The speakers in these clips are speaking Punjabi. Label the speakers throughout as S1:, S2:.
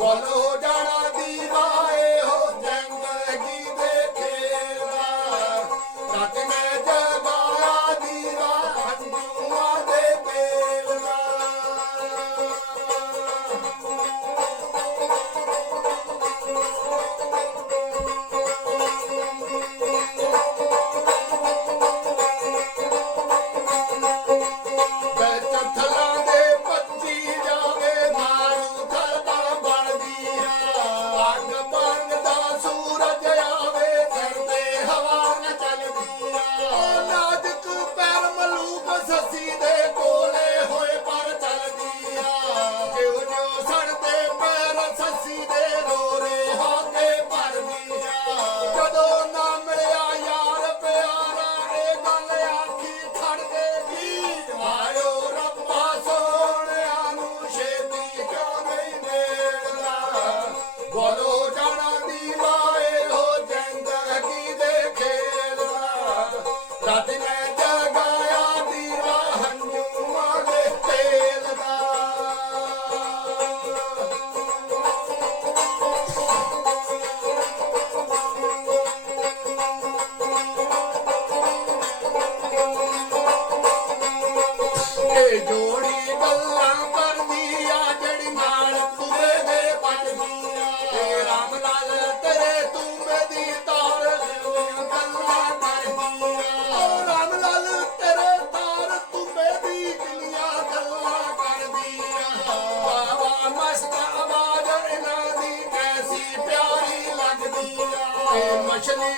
S1: বলো যারা দিবা। ਜੋੜੀ ਗੱਲਾਂ ਕਰਦੀਆਂ ਜਿਹੜੀ ਨਾਲ ਤੁਰੇ ਦੇ ਪੱਜਦੀ ਆ ਰਾਮ ਲਾਲ, ਤੇਰੇ ਤੂਮੇ ਦੀ ਤਾਰ ਗੱਲਾਂ ਕਰਦੀ ਆ ਓ ਰਾਮ ਲਾਲ, ਤੇਰੇ ਤਾਰ ਤੂਮੇ ਦੀ ਕਿਲੀਆਂ ਗੱਲਾਂ ਕਰਦੀਆਂ ਬਾਬਾ ਮਸਤ ਆਵਾਜ਼, ਇਹਨਾਂ ਦੀ ਕੈਸੀ ਪਿਆਰੀ ਲੱਗਦੀ ਆ। ਮਛਲੀ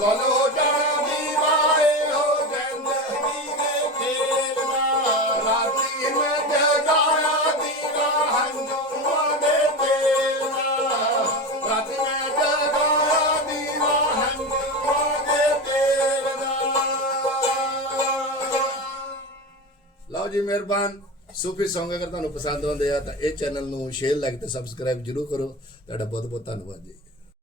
S1: ਮਿਲਦਾ ਗਲੋ ਜਾਣਾ ਹੋ ਜ਼ਿੰਦਗੀ ਦੇ ਖੇਲ ਦਾ ਰਾਤੀ ਮੈਂ ਜਗਾਇਆ ਦੀਵਾ ਹੰਝੂਆਂ ਦੇ ਤੇਲ ਦਾ ਰਾਤੀ ਮੈਂ ਜਗਾਇਆ ਦੀਵਾ ਹੰਝੂਆਂ ਦੇ ਤੇਲ ਦਾ ਲਓ ਜੀ ਮਿਹਰਬਾਨ। ਸੂਫੀ ਸੌਂਗ ਅਗਰ ਤੁਹਾਨੂੰ ਪਸੰਦ ਆਉਂਦੇ ਆ ਤਾਂ ਇਹ ਚੈਨਲ ਨੂੰ ਸ਼ੇਅਰ ਲਾਈਕ ਤੇ ਸਬਸਕ੍ਰਾਈਬ ਜਰੂਰ ਕਰੋ। ਤੁਹਾਡਾ ਬਹੁਤ ਬਹੁਤ ਧੰਨਵਾਦ ਜੀ।